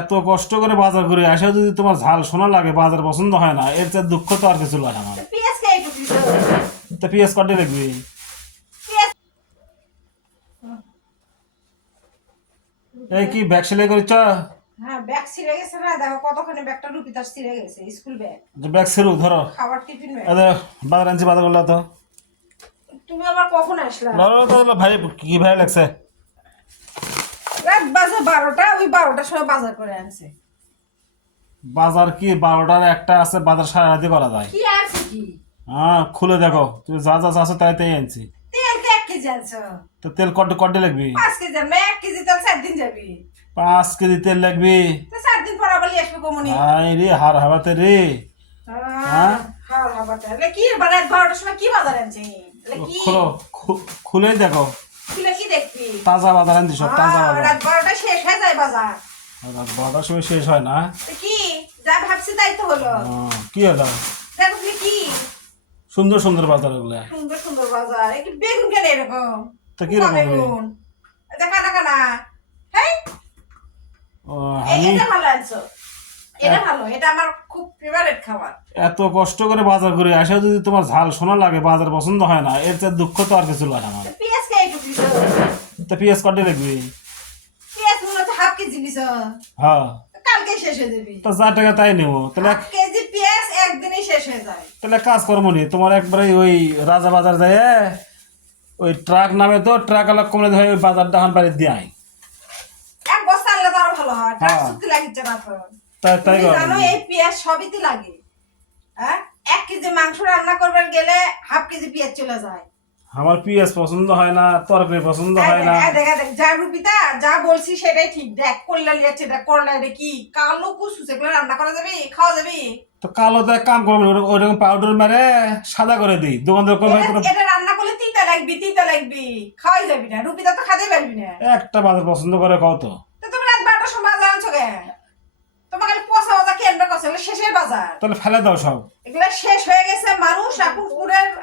এত কষ্ট করে বাজার করে আসে যদি তোমার ঝাল শোনা লাগে বাজার পছন্দ হয় না, এর চেয়ে দুঃখ তো আর কিছু লাগে আমার। পেঁয়াজ খাই একটু দিছো। তা পেঁয়াজ কটে লাগবি? পেঁয়াজ এই কি ব্যাগ সেলাই করিস? হ্যাঁ, ব্যাগ ছিঁড়ে গেছে না, দেখো কতখানি ব্যাগটা রুপিতার ছিঁড়ে গেছে, স্কুল ব্যাগ, যে ব্যাগ সেরু ধরো। খাবার টিফিন ব্যাগ। বাজার আনছি, বাজার করলা তো। তুমি আবার কখন আসলা? ভাই কি ভাই লাগছে? রাত বাজে 12টা, ওই 12টার সময় বাজার করে আনছে। বাজার কি 12টার একটা আছে, বাজার সারা রাতে করা যায়। কি আছে কি? হ্যাঁ, খুলে দেখো, তুমি যা যা চাচ্ছ তাই তাই আনছি। তেল কে 1 কেজি আনছো? তো তেল কটে কটে লাগবি? 5 কেজি আনবে, 1 কেজি তেল 4 দিন যাবি। 5 কেজি তেল লাগবি? তো 4 দিন পর আবার লিয়ে আসবে কমনি। হাই রে, হার হাবাতে রে। হ্যাঁ? হাওয়া হাওয়াটা এলে কি রাত 12টার সময় কি বাজার আনছে? এলে কি খুলো, খুলেই দেখো, খুলে কি দেখবি? তাজা বাজার আনছি, সব তাজা বাজার। রাত 12টা শেষ হয়ে যায় বাজার। রাত 12টার সময় শেষ হয় না? তো কি যা ভাবছি তাই তো হলো। কি হলো? দেখো তুমি কি সুন্দর সুন্দর বাজার ওগুলা। সুন্দর সুন্দর বাজার, একটু বেগুন কেন এরকম? তো কি রকম বেগুন দেখা না কানা। হ্যাঁ, ও, আমি এটা ভালো আনছো, এটা ভালো, এটা আমার খুব ফেভারিট খাবার। এত কষ্ট করে বাজার করে আসে যদি তোমার ঝাল শোনা লাগে বাজার পছন্দ হয় না, এর চেয়ে দুঃখ তো আর কিছু লাগে আমার। পেঁয়াজ খাই একটু দিছো। তা পেঁয়াজ কটে লাগবি? পেঁয়াজ মনে হচ্ছে 1/2 কেজি দিছো। হ্যাঁ, কালকে শেষ হয়ে যাবে। তা যা টাকা তাই নেবো। তাহলে 1 কেজি পেঁয়াজ একদিনেই শেষ হয়ে যায়। তাহলে কাজ করবো নি, তোমার একবারে ওই রাজা বাজার যায়, ওই ট্রাক নামে তো, ট্রাক আলাপ কমলে ধরে ওই বাজার ডাহান বাড়ি দিয়ে আয়। এক বস্তা আনলে তো আরো ভালো হয়, ট্রাক হ্যাঁ। চুক্তি লাগিচ্ছে না তো। তাই তাই তুমি করবো। জানো এই পেঁয়াজ সবইতে লাগে। হ্যাঁ, 1 কেজি মাংস রান্না করবার গেলে 1/2 কেজি পেঁয়াজ চলে যায়। আমার পেঁয়াজ পছন্দ হয় না, তরকারি পছন্দ হয় না। দেখ দেখ, যা রুপিতা যা বলছি সেটাই ঠিক। দেখ করলা লিয়াচ্ছে, দেখ করলা, এটা কি কালো কুসু, সেগুলো রান্না করা যাবে, খাওয়া যাবে? তো কালো তো এক কাম করবো, ওইরকম পাউডার মেরে সাদা করে দিই, দোকানদার করবে। এটা রান্না করলে তিতা লাগবি, তিতা লাগবি, খাওয়াই যাবি না, রুপিতা তো খাতেই পারবি না। একটা বাজার পছন্দ করে কত? তো তুমি রাত 12টার সময় বাজার আনছো কেন? তোমাকে পচা বাজার কেন্দ্র করছে, এগুলো শেষের বাজার। তাহলে ফেলে দাও সব। এগুলো শেষ হয়ে গেছে, মানুষ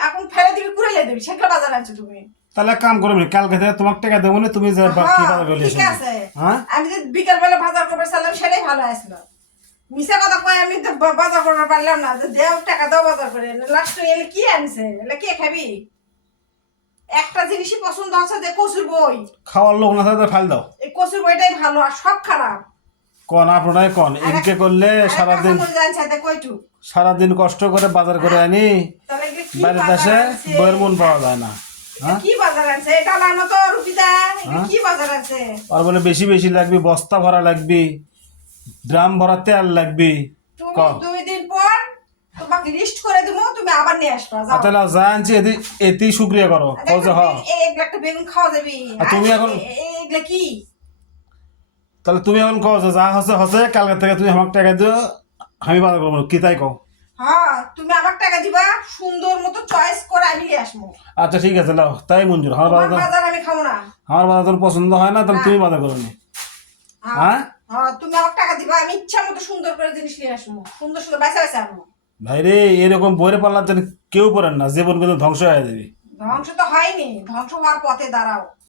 এখন ফেলে দিবি, কুড়াইলে দিবি, সেগুলো বাজার আনছো তুমি। তাহলে এক কাম করবি, কালকে থেকে তোমাকে টাকা দেবো না, তুমি যে কি হ্যাঁ, বাজার করলে ঠিক আছে। হ্যাঁ, আমি যে বিকাল বেলা বাজার করবার চাইলাম সেটাই ভালো আসলো। মিশা কথা কয় আমি তো বাজার করবার পারলাম না, যে দেও টাকা দাও বাজার করে। লাস্ট এলে কি আনছে, এলে কে খাবি? একটা জিনিসই পছন্দ আছে, যে কচুর বই। খাওয়ার লোক না থাকলে ফেল দাও। এই কচুর বইটাই ভালো, আর সব খারাপ। কন আপনারাই কন, এদিকে করলে সারাদিন কয়টুক সারাদিন কষ্ট করে বাজার করে আনি, তাহলে এগুলো কি বাড়িতে বাজার এসে আনছে? বইয়ের মন পাওয়া যায় না। হ্যাঁ, কি বাজার আছে এটা লানো তো রুপিদা, এটা কি বাজার আছে? আর বলে বেশি বেশি লাগবে, বস্তা ভরা লাগবে, ড্রাম ভরা তেল লাগবে। তুমি কম 2 দিন পর তোমাকে লিস্ট করে দেবো, তুমি আবার নিয়ে আসবা। যাও। তাহলে যা আনছি এতেই শুক্রিয়া করো, কও যে হ্যাঁ। একটা বেগুন খাওয়া যাবি। আর তুমি এখন এগুলা কি? তাহলে তুমি এখন কও যে যা হচ্ছে হচ্ছে, কালকে থেকে তুমি আমাকে টাকা দিও, আমি বাজার করবো, কি তাই কও? হ্যাঁ, তুমি আমার টাকা দিবা, সুন্দর মতো চয়েস করে আমি নিয়ে আসবো। আচ্ছা ঠিক আছে, লাও তাই মঞ্জুর। আমার তোমার বাজার বাজার আমি খাবো না। আমার বাজার তোর পছন্দ হয় না, তাহলে না। তুমি বাজার করো নি। হ্যাঁ, হ্যাঁ হ্যাঁ, তুমি আমার টাকা দিবা, আমি ইচ্ছা মতো সুন্দর করে জিনিস নিয়ে আসবো, সুন্দর সুন্দর বাইসা বাইসা আনবো। ভাই রে, এরকম বইরে পাল্লার জন্য কেউ পড়েন না, জীবন কিন্তু ধ্বংস হয়ে যাবে। ধ্বংস তো হয়নি, ধ্বংস হওয়ার পথে দাঁড়াও।